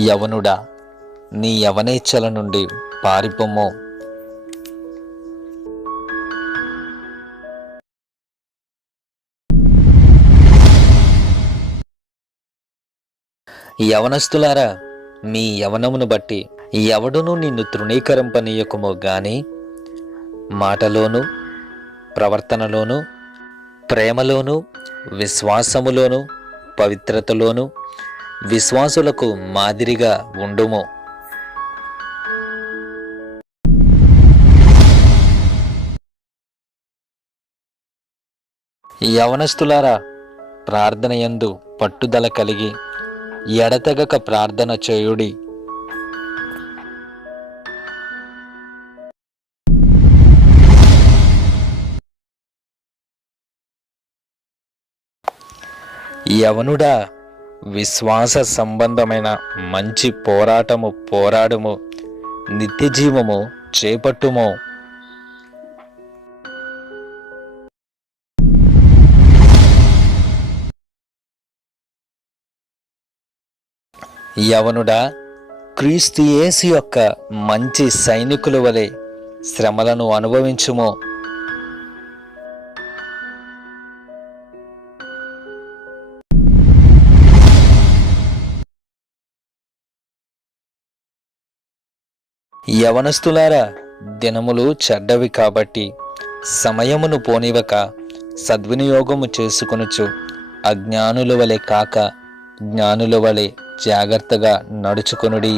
యవనుడా నీ యవనేచ్ఛల నుండి పారిపోమో యవనస్తులారా మీ యవనమును బట్టి ఎవడును నిన్ను తృణీకరింపనీయకుమో గాని మాటలోను ప్రవర్తనలోను ప్రేమలోను విశ్వాసములోను పవిత్రతలోను విశ్వాసులకు మాదిరిగా ఉండుము. యవనస్తులారా ప్రార్థన యందు పట్టుదల కలిగి ఎడతెగక ప్రార్థన చేయుడి. యవనుడా విశ్వాస సంబంధమైన మంచి పోరాటము పోరాడుము నిత్యజీవము చేపట్టుము. యవనుడా క్రీస్తు యేసు యొక్క మంచి సైనికుల వలె శ్రమలను అనుభవించుము. యవనస్తులారా దినములు చెడ్డవి కాబట్టి సమయమును పోనివక సద్వినియోగము చేసుకొనుచు అజ్ఞానుల వలె కాక జ్ఞానుల వలె జాగ్రత్తగా నడుచుకొనుడి.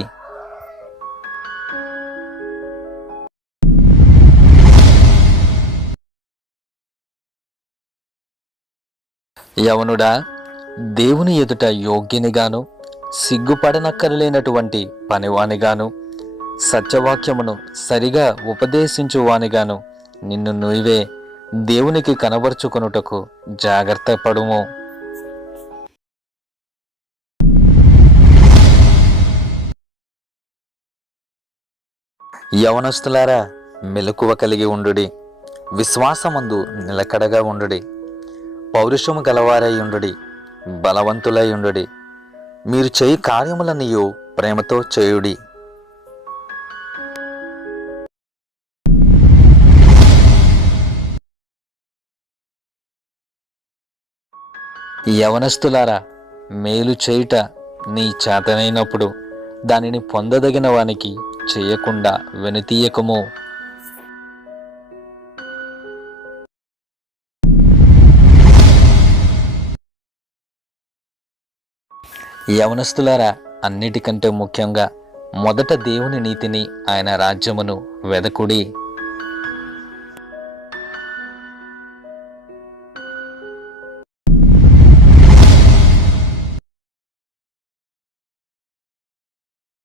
యవనుడా దేవుని ఎదుట యోగ్యనిగాను సిగ్గుపడనక్కరలేనటువంటి పనివానిగాను సత్యవాక్యమును సరిగా ఉపదేశించువానిగాను నిన్ను నువ్వే దేవునికి కనబరుచుకొనుటకు జాగ్రత్త పడుము. యవనస్తులారా మెలకువ కలిగి ఉండుడి. విశ్వాసమందు నిలకడగా ఉండుడి. పౌరుషము గలవారై ఉండుడి. బలవంతులై ఉండుడి. మీరు చేయి కార్యములనియో ప్రేమతో చేయుడి. యవనస్తులారా మేలు చేయుట నీ చేతనైనప్పుడు దానిని పొందదగిన వానికి చేయకుండా వెనుతీయకము. యవనస్తులారా అన్నిటికంటే ముఖ్యంగా మొదట దేవుని నీతిని ఆయన రాజ్యమును వెదకుడి.